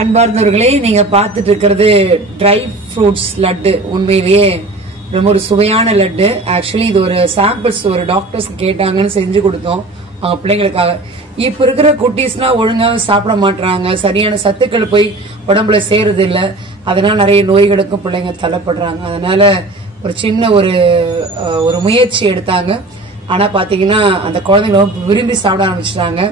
அன்பார்ந்தவர்களே, நீங்க பார்த்துட்டு இருக்கிறது ட்ரை ஃப்ரூட்ஸ் லட்டு. உண்மையிலேயே ரொம்ப ஒரு சுவையான லட்டு. ஆக்சுவலி இது ஒரு சாம்பிள்ஸ் ஒரு டாக்டர்ஸ் கேட்டாங்கன்னு செஞ்சு கொடுத்தோம் அவங்க பிள்ளைங்களுக்காக. இப்ப இருக்கிற குட்டீஸ்லாம் ஒழுங்காக சாப்பிட மாட்டாங்க, சரியான சத்துக்கள் போய் உடம்புல சேருது இல்ல, அதனால நிறைய நோய்களுக்கும் பிள்ளைங்க தள்ளப்படுறாங்க. அதனால ஒரு சின்ன ஒரு முயற்சி எடுத்தாங்க. ஆனா பாத்தீங்கன்னா அந்த குழந்தைங்க விரும்பி சாப்பிட ஆரம்பிச்சிட்டாங்க.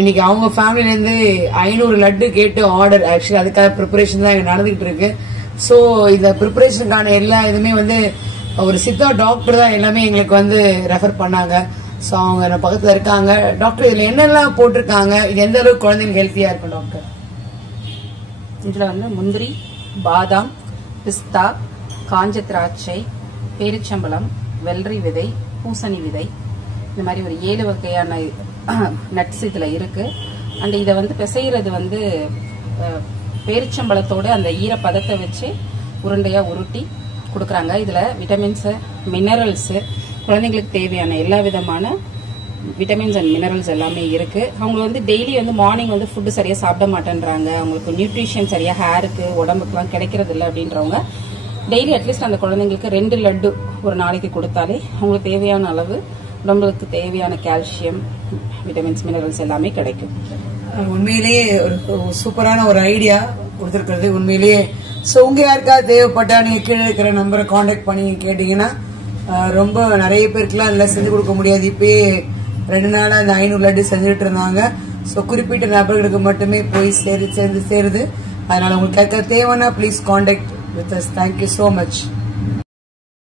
இன்னைக்கு அவங்க ஃபேமிலில இருந்து 500 லட்டு கேட்டு ஆர்டர். ஆக்சுவலி அதுக்காக ப்ரிப்பரேஷன் தான் நடந்துகிட்டு இருக்கு. சோ இந்த ப்ரிப்பரேஷனுக்கான எல்லா இதுமே ஒரு சித்தா டாக்டர் தான் எல்லாமே எங்களுக்கு ரெஃபர் பண்ணாங்க. சோ அவங்க பக்கத்துல இருக்காங்க. டாக்டர் இதுல என்னெல்லாம் போட்டிருக்காங்க, இது எந்த அளவுக்கு குழந்தைங்க ஹெல்த்தியா இருக்கும் டாக்டர்? இதுல முந்திரி, பாதாம், பிஸ்தா, காஞ்ச திராட்சை, பேரிச்சம்பழம், வெள்ளரி விதை, பூசணி விதை, இந்த மாதிரி ஒரு 7 வகையான நட்ஸ் இதுல இருக்கு. அண்ட் இதை பிசைறது பேரிச்சம்பழத்தோட அந்த ஈரப்பதத்தை வச்சு உருண்டையா உருட்டி கொடுக்குறாங்க. இதுல விட்டமின்ஸ், மினரல்ஸ், குழந்தைங்களுக்கு தேவையான எல்லா விதமான விட்டமின்ஸ் அண்ட் மினரல்ஸ் எல்லாமே இருக்கு. அவங்க டெய்லி மார்னிங் ஃபுட்டு சரியா சாப்பிட மாட்டேன்றாங்க, அவங்களுக்கு நியூட்ரிஷன் சரியா ஹேருக்கு உடம்புக்குலாம் கிடைக்கிறது இல்லை அப்படின்றவங்க டெய்லி அட்லீஸ்ட் அந்த குழந்தைங்களுக்கு 2 லட்டு ஒரு நாளைக்கு கொடுத்தாலே அவங்களுக்கு தேவையான அளவு உடம்புக்கு தேவையான கால்சியம், விட்டமின்ஸ், மினரல்ஸ் எல்லாமே கிடைக்கும். உண்மையிலேயே ஒரு சூப்பரான ஒரு ஐடியா கொடுத்திருக்கிறது உண்மையிலேயே. சோ உங்க யாருக்காவது தேவைப்பட்டா நீங்க கீழே இருக்கிற நம்பரை கான்டாக்ட் பண்ணி கேட்டீங்கன்னா ரொம்ப நிறைய பேருக்குலாம் அதெல்லாம் செஞ்சு கொடுக்க முடியாது. இப்பயே 2 நாளா அந்த 500 லட்டு செஞ்சுட்டு இருந்தாங்க. சோ குறிப்பிட்ட நபர்களுக்கு மட்டுமே போய் சேருது. அதனால உங்களுக்கு தேவைன்னா please contact with us. Thank you so much.